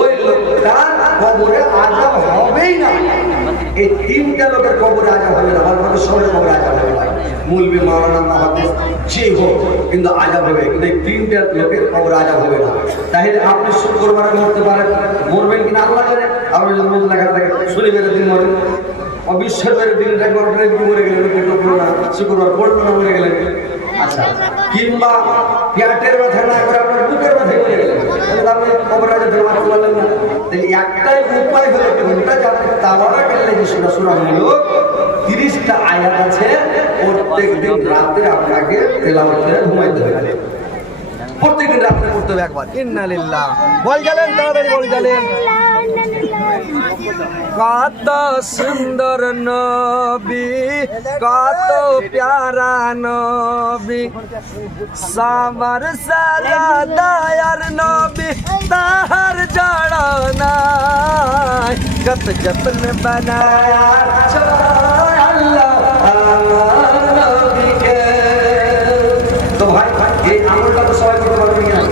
ওই লোকটার কবরে আযাব হবেই না। এই তিনটা লোকের কবরে আযাব হবে না, আর কত সবাই কবরে আযাব হবে ভাই, মুলবি মাওলানা মুহাদ্দিস যে হোক, কিন্তু আযাব হবে, কিন্তু এই তিনটা লোকের কবরে আযাব হবে না। তাহলে আপনি শুক্রবারে মরতে পারেন, মরবেন কিনা আল্লাহ জানে। আপনি যদি মরতে লেখা থাকে শনিবারের দিন মরেন, অবিশ্বাসের দিন মরে গেলেন, শুক্রবার পড়লো না মরে গেলেন। আচ্ছা, কিংবা পেটের ব্যথা না করে আপনার বুকের ব্যথায় মরে গেলেন, তাহলে আপনি কবরে যেতে মারতে পারলেন না। তাহলে একটাই উপায় হলো কোনটা, যে আপনি তাওয়ারা করলে যে সূরা হলো 30টা আয়াত আছে, প্রত্যেকদিন রাতে আপনাকে তেলাওয়াত করে ঘুমাইতে হবে। প্রত্যেকদিন রাতে পড়তে হবে একবার। ইন্না লিল্লাহ বল গেলেন, তাড়াতাড়ি বল গেলেন। কত সুন্দর নবী, কত প্যারা নবী, সামার সারা দয়ার নবী, তাহার জড় নাই, কত যত্ন বানায়া আল্লাহ আমার নবীকে। তো ভাই এই আমলটা তো সবাই করতে পারবে কিনা?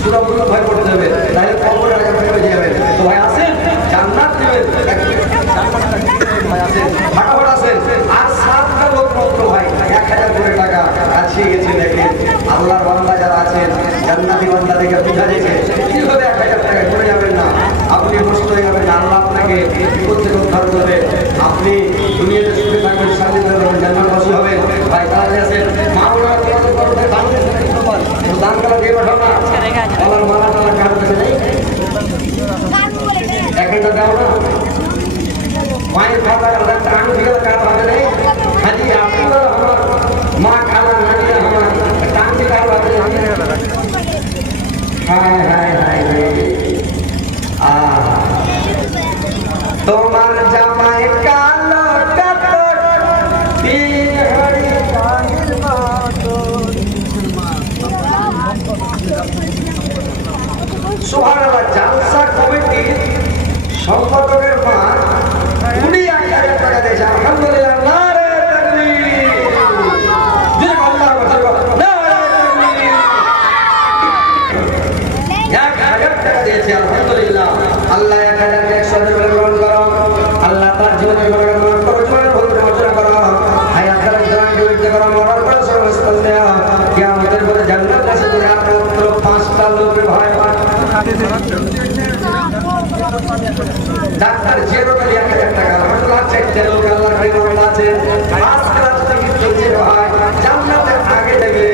সূরা বলতে ভয় করতে হবে, তাহলে কবরে আযাব হয়ে যাবে। তো ভাই আসেন, জান্নাত দিবেন, ভাই আসেন, ফাটাফাট আসেন। আর 7টা লোক মাত্র ভাই 1000 করে টাকা কাছিয়ে গেছে। দেখেন আল্লাহর বান্দা যারা আছেন, জান্নাতি বান্দা দেখে বুঝা যাচ্ছে কিভাবে 1000 টাকা করে যাবেন না, আপনি নষ্ট হয়ে যাবেন না, আল্লাহ আপনাকে বিপদ থেকে উদ্ধার করবে, আপনি দুনিয়াতে সুখে থাকবেন, শান্তিতে থাকবেন, জান্নাতবাসী হবেন। ভাই তাহলে আসেন, মাওলানা কত করতে দাঁড়িয়ে দান করা দিয়ে পাঠাও না, আমার মালা টালা কার কাছে নেই, একটা দাও না, মায়ের খাতা টান থেকে কার হাতে নেই, হাজি আপনারা আমার মা খালা নানি আমার টান থেকে কার হাতে নেই। হায় হায় হায় তোমার জামাই কালো কাপড় তিন হরি কাহির মতো। সুবহানাল্লাহ, জালসা কমিটির সম্পাদকের মা উনি 1000 টাকা দিয়েছে। আলহামদুলিল্লাহ, নারে তাকবীর, জয় আল্লাহর কথা, নারে তাকবীর। 1000 টাকা দিয়েছে, আলহামদুলিল্লাহ। আল্লাহ 1000 কে 100 করে গ্রহণ করো, আল্লাহ তার জীবনের গুনাহ মাফ করো, জীবনের ভুল মোচন করো, হায়াত দ্বারা জীবন করো, মরার পর সমস্ত দেয়া কিয়ামতের পরে জান্নাত আছে। করে মাত্র 5টা লোকের ভয় পান। ডাক্তার জেরোটালি 1000 টাকা, আল্লাহ 4টা লোক আল্লাহর পরিকল্পনা আছে। 5 ক্লাস থেকে চলছে ভাই, জান্নাতের আগে দেখলে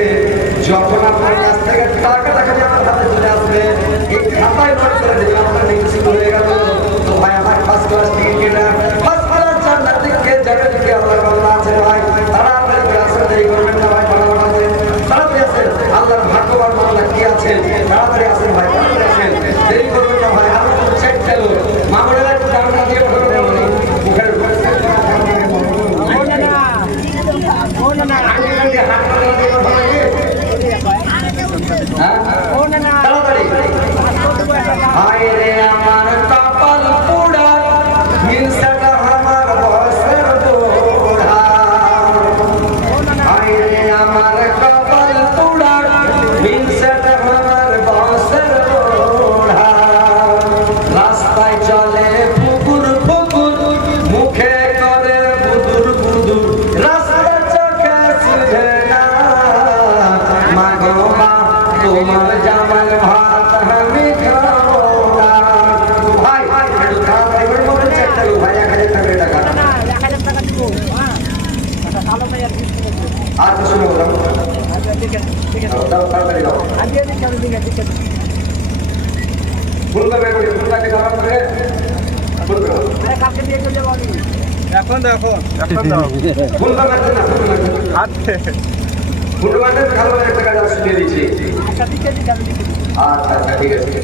যখন আপনার কাছ থেকে টাকাটা আপনার হাতে চলে আসবে, এই খাতায় নোট করে দেবে আপনার নিশ্চিত হয়ে গেল। তো ভাই আমার 1st ক্লাস টিকিট কেনা, 1st ক্লাস জান্নাতে কে যাবে, কে আল্লাহর বান্দা আছে ভাই, তারা আপনাদের আসতে দেরি করবেন না ভাই, ভালো আছে, তাড়াতাড়ি আসেন। আল্লাহর ভাগ্যবান বান্দা কি আছেন, তাড়াতাড়ি আসেন ভাই, তাড়াতাড়ি আসেন, দেরি করবেন না ভাই। আর 4টা লোক মামুনেরা একটু দামটা দিয়ে পাঠাবেন না, মুখের তাড়াতাড়ি। হায় রে আমার কপাল পোড়া, হিংসাটা আমার বয়সের পোড়া, হায় রে আমার কপাল পোড়া, হিংসাটা আমার বয়সের পোড়া। রাস্তায় চলে পুকুর পুকুর, মুখে করে বুদুর বুদুর, রাস্তার চোখে শুধে না, মাগো মা তোমার জামাল ভাত আমি খাবো না। ভাই একটু তাড়াতাড়ি করে বলেন, 4টা লোক ভাই 1000 টাকা। আর কিছু নেই, তাড়াতাড়ি দাও। ফুল করবে, ফুলটাকে গরম করে ফুল করো। এখন দেখো, এখন দাও, ফুল করবে না, ফুল করবে, ভালো একটা কাজ দিয়ে দিচ্ছি। আচ্ছা আচ্ছা, ঠিক আছে।